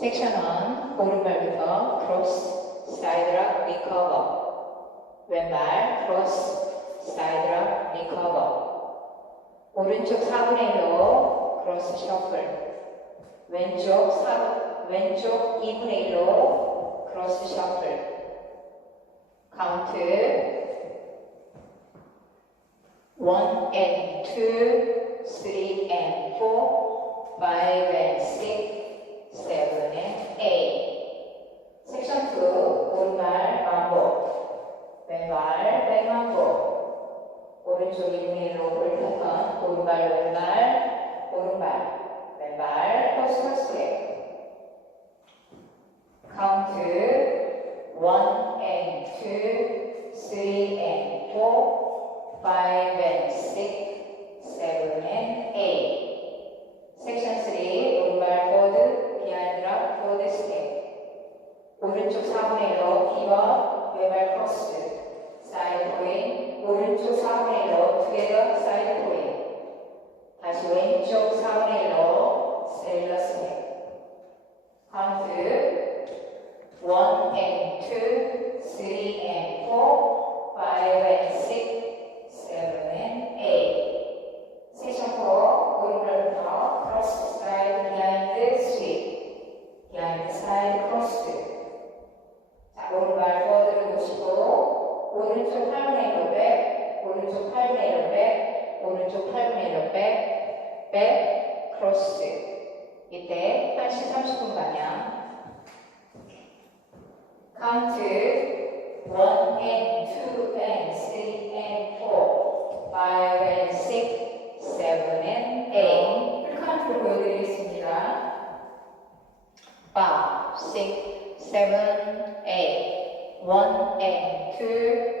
섹션 1 오른발부터 크로스 사이드락 리커버 왼발 크로스 사이드락 리커버 오른쪽 4분의 1로 크로스 셔플 왼쪽 4, 왼쪽 2분의 1로 크로스 셔플 카운트 1 and 2 3 and 4 5 and 오른발 왕복 왼발 백왕복 오른쪽 2분의 1로 볼타던 오른발 왼발 오른발. 왼발 스텝 카운트 1 and 2 3 and 4 5 and 6 7 and 8 섹션 3 오른발 포드 비하인드 락 포드 스텝 오른쪽 4분의 1로 힙업 왼발 크로스 사이드 포인 오른쪽 4분의 1로 투게더 사이드 포인. 다시 왼쪽 4분의 1로 셀러 스텝 카운트 1 and 2 3 and 4 5 and 6 7 and 8 섹션 4 오른발부터 크로스 사이드 비하인드 스윗 비하인드 사이드 크로스 자 오른발 포워드를 놓으시고 오른쪽 8분의 1로 백 오른쪽 8분의 1로 백 오른쪽 8분의 1로 백, 백, 크로스. 이때 1시 30분 방향 카운트 1 and 2 and 3 and 4 5 and 6 7 and 8 풀카운트로 보여드리겠습니다. 5, 6, 7, 8 1 and 2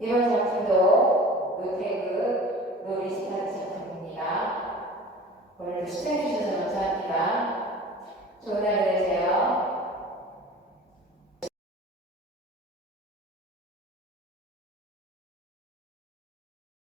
이번 작품도 노태그 노리스타트 작품입니다. 오늘 수행